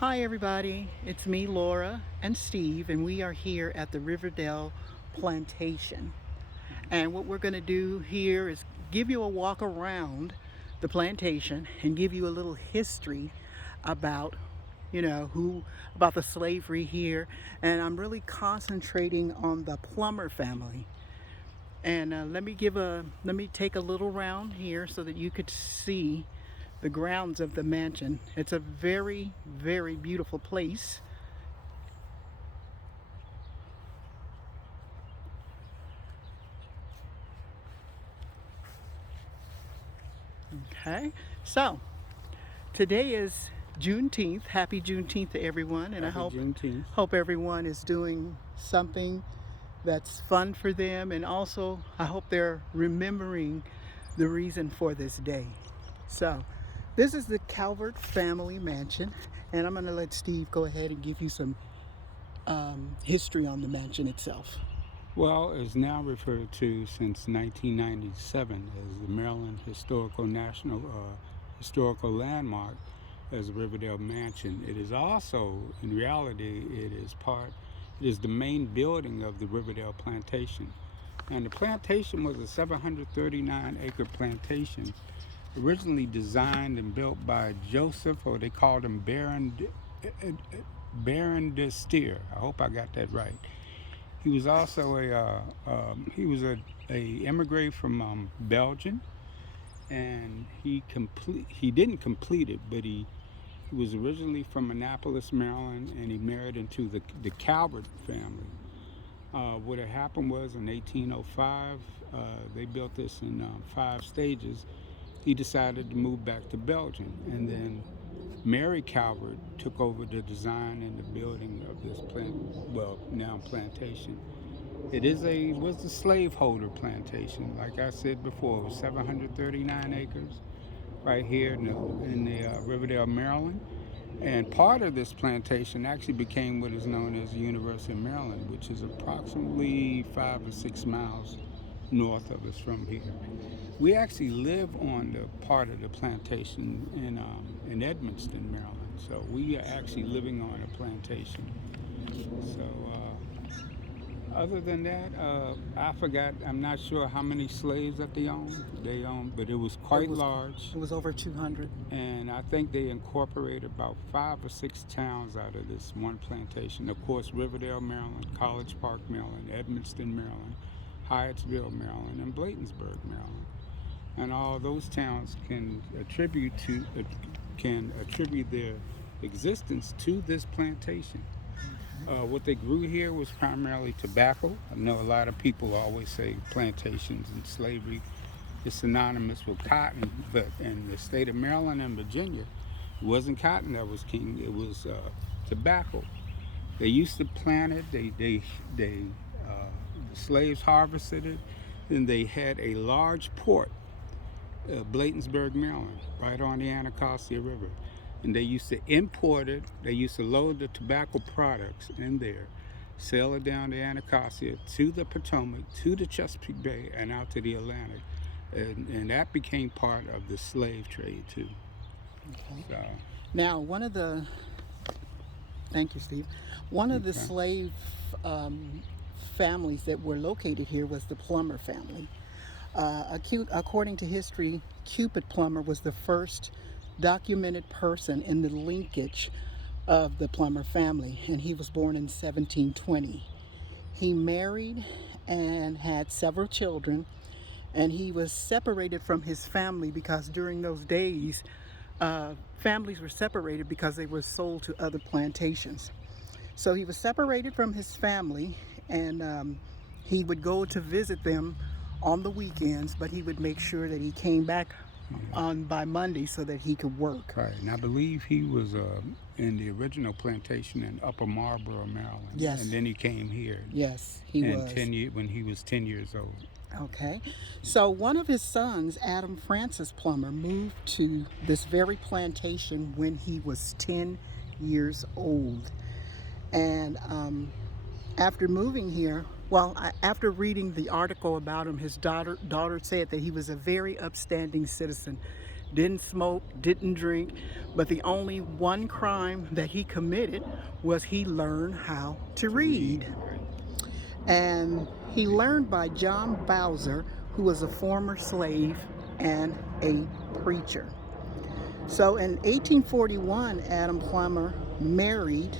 Hi everybody, it's me Laura and Steve, and we are here at the Riverdale Plantation. And what we're going to do here is give you a walk around the plantation and give you a little history about who about the slavery here. And I'm really concentrating on the Plummer family. And let me take a little round here so that you could see the grounds of the mansion. It's a very, very beautiful place. Okay, so today is Juneteenth. Happy Juneteenth to everyone, and I Happy Juneteenth. hope everyone is doing something that's fun for them, and also I hope they're remembering the reason for this day. So, this is the Calvert family mansion, and I'm going to let Steve go ahead and give you some history on the mansion itself. Well, it's now referred to since 1997 as the Maryland Historical Landmark as the Riverdale Mansion. It is also, in reality, it is the main building of the Riverdale Plantation. And the plantation was a 739-acre plantation, originally designed and built by Joseph, or they called him Baron de Steer. I hope I got that right. He was also a immigrant from Belgium, and he didn't complete it, but he was originally from Annapolis, Maryland, and he married into the Calvert family. What had happened was in 1805, they built this in 5 stages. He decided to move back to Belgium, and then Mary Calvert took over the design and the building of this now plantation. Was the slaveholder plantation. Like I said before, it was 739 acres right here in the Riverdale, Maryland. And part of this plantation actually became what is known as the University of Maryland, which is approximately 5 or 6 miles north of us from here. We actually live on the part of the plantation in Edmonston, Maryland. So we are actually living on a plantation. So other than that, I forgot. I'm not sure how many slaves that they owned, but it was quite large. It was over 200. And I think they incorporated about 5 or 6 towns out of this one plantation. Of course, Riverdale, Maryland, College Park, Maryland, Edmonston, Maryland, Hyattsville, Maryland, and Bladensburg, Maryland. And all those towns can attribute their existence to this plantation. What they grew here was primarily tobacco. I know a lot of people always say plantations and slavery is synonymous with cotton, but in the state of Maryland and Virginia, it wasn't cotton that was king, it was tobacco. They used to plant it, the slaves harvested it, and they had a large port, Bladensburg, Maryland, right on the Anacostia River. And they used to import it, they used to load the tobacco products in there, sail it down the Anacostia to the Potomac, to the Chesapeake Bay, and out to the Atlantic. And that became part of the slave trade too. Okay. So, Now, thank you, Steve. One of the okay. slave families that were located here was the Plummer family. According to history, Cupid Plummer was the first documented person in the linkage of the Plummer family, and he was born in 1720. He married and had several children, and he was separated from his family because during those days, families were separated because they were sold to other plantations. So he was separated from his family, and he would go to visit them on the weekends, but he would make sure that he came back by Monday so that he could work. Right, and I believe he was in the original plantation in Upper Marlboro, Maryland. Yes. And then he came here. Yes, he was. When he was 10 years old. Okay, so one of his sons, Adam Francis Plummer, moved to this very plantation when he was 10 years old. And after moving here, after reading the article about him, his daughter said that he was a very upstanding citizen, didn't smoke, didn't drink, but the only one crime that he committed was he learned how to To read, read. right? And he learned by John Bowser, who was a former slave and a preacher. So in 1841, Adam Plummer married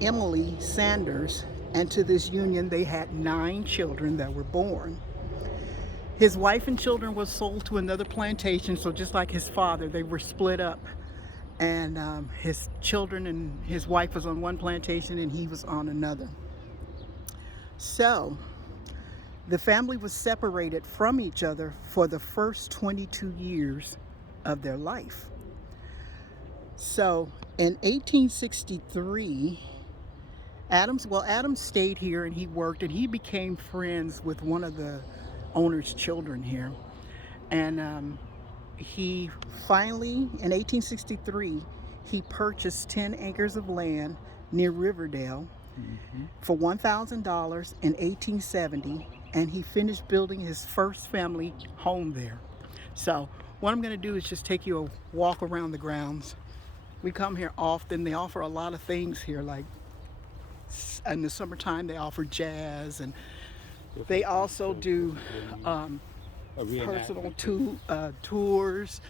Emily Sanders, and to this union they had 9 children that were born. His wife and children were sold to another plantation, so just like his father, they were split up. And his children and his wife was on one plantation and he was on another. So the family was separated from each other for the first 22 years of their life. So in 1863, Adams stayed here and he worked and he became friends with one of the owner's children here. And he finally, in 1863, he purchased 10 acres of land near Riverdale for $1,000 in 1870, and he finished building his first family home there. So what I'm going to do is just take you a walk around the grounds. We come here often. They offer a lot of things here, like in the summertime they offer jazz, and they also do personal tours.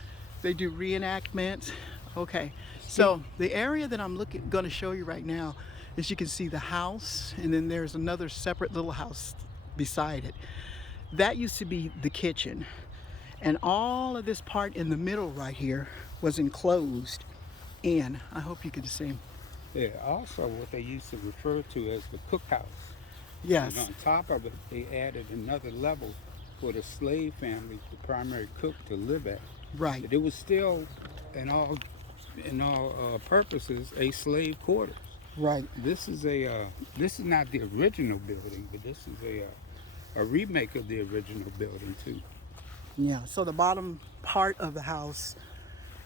They do reenactments. Okay, so the area that I'm going to show you right now is, you can see the house, and then there's another separate little house beside it. That used to be the kitchen, and all of this part in the middle right here was enclosed in. I hope you can see. Yeah, also what they used to refer to as the cookhouse. And Yes, on top of it, they added another level for the slave family, the primary cook, to live at. right, But it was still, in all purposes, a slave quarters. right. This is not the original building, but this is a remake of the original building too. Yeah, so the bottom part of the house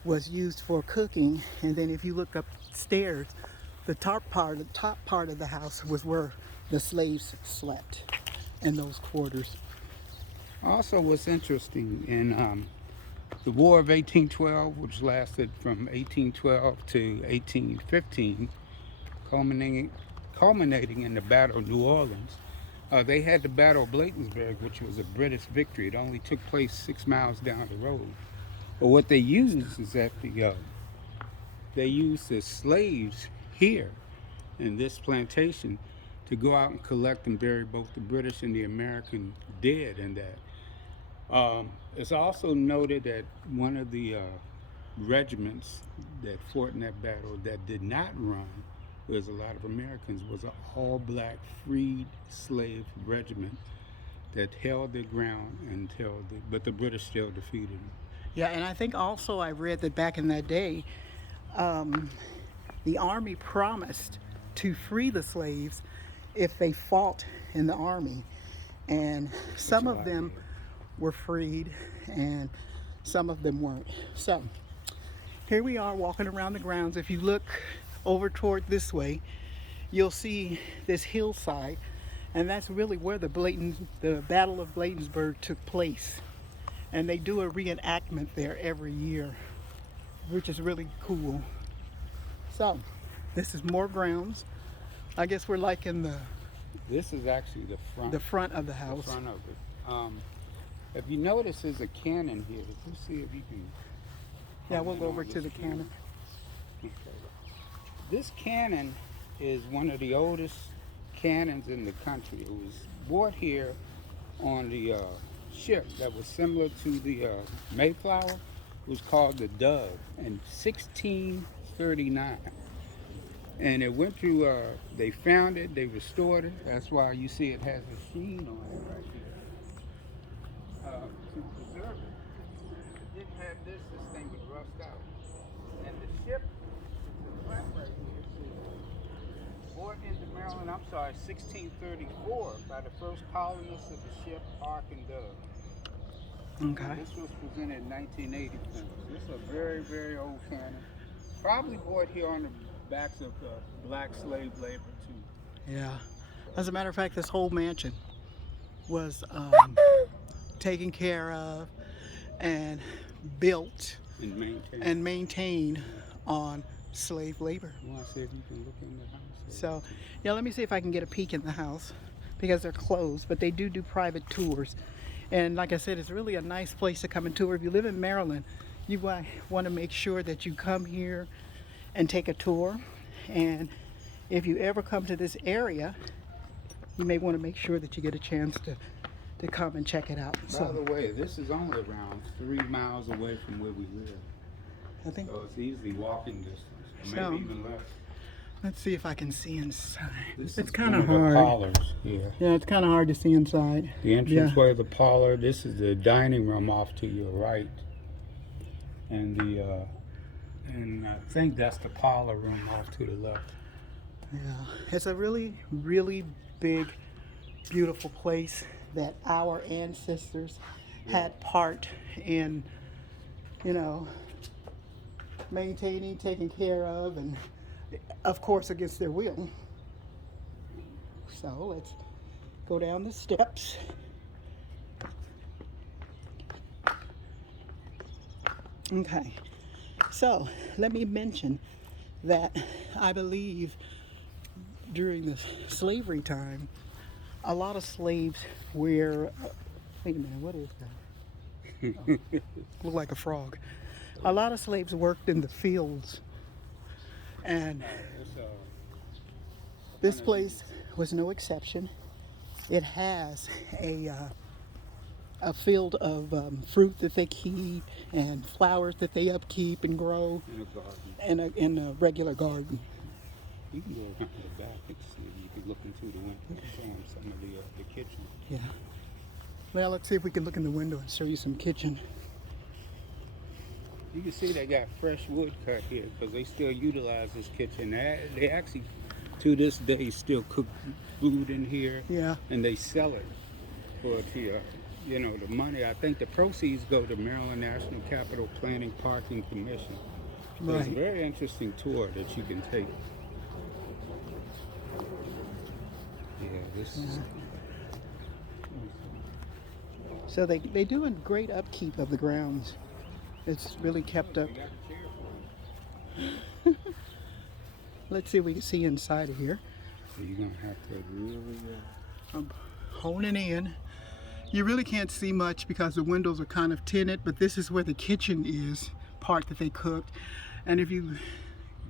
was used for cooking, and then if you look upstairs, the top part of the house was where the slaves slept, in those quarters. Also, what's interesting in the War of 1812, which lasted from 1812 to 1815, culminating in the Battle of New Orleans. They had the Battle of Bladensburg, which was a British victory. It only took place 6 miles down the road. But what they used is that they used the slaves here in this plantation to go out and collect and bury both the British and the American dead in that. It's also noted that one of the regiments that fought in that battle that did not run, there's a lot of Americans, was an all-black freed slave regiment that held their ground but the British still defeated them. Yeah, and I think also I read that back in that day, the army promised to free the slaves if they fought in the army, and some of them were freed and some of them weren't. So here we are walking around the grounds. If you look over toward this way, you'll see this hillside, and that's really where the Battle of Bladensburg took place. And they do a reenactment there every year, which is really cool. So this is more grounds. I guess we're like in This is actually the front of the house. The front of it. If you notice, there's a cannon here. Let's see if you can. Yeah, we'll go over to the cannon. Okay. This cannon is one of the oldest cannons in the country. It was brought here on the ship that was similar to the Mayflower. It was called the Dove in 1639. And it went through, they found it, they restored it. That's why you see it has a sheen on it right here. To preserve it. If it didn't have this thing would rust out. And the ship is the front right here. See, brought into Maryland, 1634, by the first colonists of the ship Ark and Dove. Okay. This was presented in 1980. This is a very, very old cannon. Probably brought here on the backs of black slave labor too. Yeah. As a matter of fact, this whole mansion was taken care of and built and maintain. and maintained on slave labor. You want to see if you can look in the house? So, yeah, let me see if I can get a peek in the house because they're closed, but they do private tours. And like I said, it's really a nice place to come and tour. If you live in Maryland, you want to make sure that you come here and take a tour. And if you ever come to this area, you may want to make sure that you get a chance to come and check it out. By the way, this is only around 3 miles away from where we live. I think So it's easily walking distance, or So- maybe even less. let's see if I can see inside. This It's is kind one of the hard. parlors here. Yeah, it's kind of hard to see inside. The entranceway of the parlor. This is the dining room off to your right, and and I think that's the parlor room off to the left. Yeah, it's a really, really big, beautiful place that our ancestors had part in, you know, maintaining, taking care of, and of course against their will. So let's go down the steps. Okay, so let me mention that I believe during the slavery time, a lot of slaves were, wait a minute, what is that? Oh, look like a frog. A lot of slaves worked in the fields, and this place was no exception. It has a field of fruit that they keep and flowers that they upkeep and grow, In a garden. and in a regular garden. You can go around the back and see. You can look into the window and show them some of the kitchen. Yeah. Well, let's see if we can look in the window and show you some kitchen. You can see they got fresh wood cut here because they still utilize this kitchen. They actually, to this day, still cook food in here. Yeah. And they sell it for the money. I think the proceeds go to Maryland National Capital Planning Parking Commission. So it's a Right. very interesting tour that you can take. Yeah, this is. So they do a great upkeep of the grounds. It's really kept up. Let's see if we can see inside of here. So you're gonna have to really. I'm honing in. You really can't see much because the windows are kind of tinted, but this is where the kitchen is, part that they cooked. And if you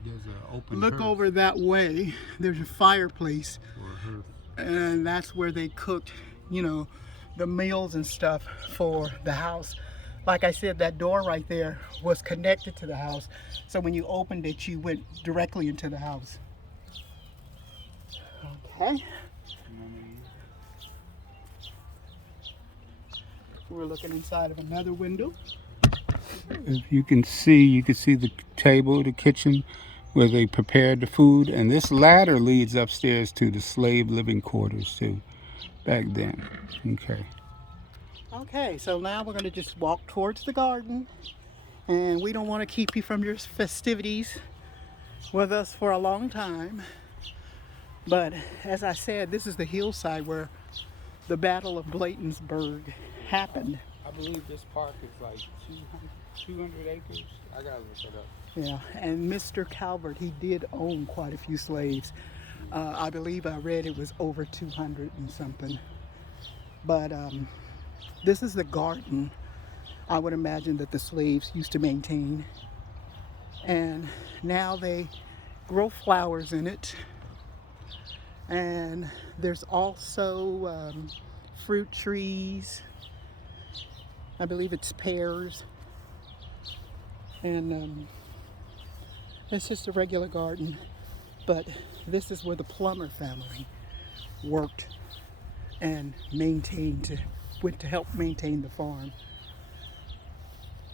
There's an open look hearth over that way, there's a fireplace, or a hearth. and that's where they cooked, the meals and stuff for the house. Like I said, that door right there was connected to the house. So when you opened it, you went directly into the house. Okay. We're looking inside of another window. If you can see the table, the kitchen, where they prepared the food, and this ladder leads upstairs to the slave living quarters too, back then. Okay. Okay, so now we're going to just walk towards the garden, and we don't want to keep you from your festivities with us for a long time. But as I said, this is the hillside where the Battle of Bladensburg happened. I believe this park is like 200 acres. I gotta look it up. Yeah, and Mr. Calvert, he did own quite a few slaves. I believe I read it was over 200 and something. But this is the garden, I would imagine, that the slaves used to maintain. And now they grow flowers in it. And there's also fruit trees. I believe it's pears. And it's just a regular garden. But this is where the Plummer family worked and went to help maintain the farm.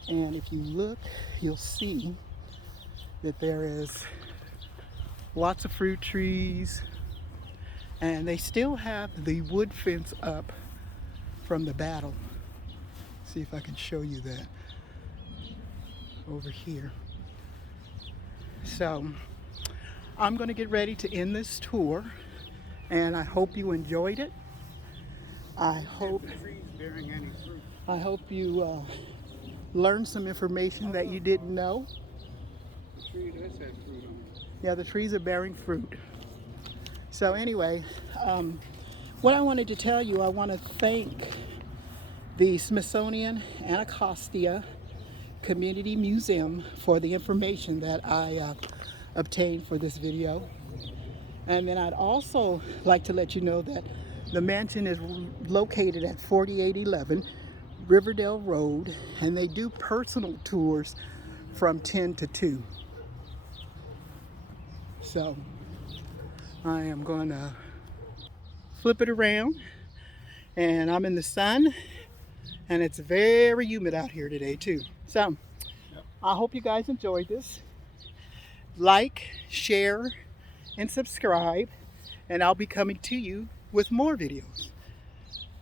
And if you look, you'll see that there is lots of fruit trees, and they still have the wood fence up from the battle. See if I can show you that over here. So I'm going to get ready to end this tour, and I hope you enjoyed it. I hope Trees bearing any fruit. you learn some information that you didn't know. The tree does have fruit on it. Yeah, the trees are bearing fruit. So anyway, what I wanted to tell you, I want to thank the Smithsonian Anacostia Community Museum for the information that I obtained for this video. And then I'd also like to let you know that the mansion is located at 4811 Riverdale Road, and they do personal tours from 10 to 2. So I am going to flip it around, and I'm in the sun, and it's very humid out here today too. So I hope you guys enjoyed this. Like, share, and subscribe, and I'll be coming to you with more videos.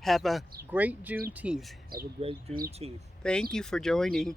Have a great Juneteenth. Have a great Juneteenth. Thank you for joining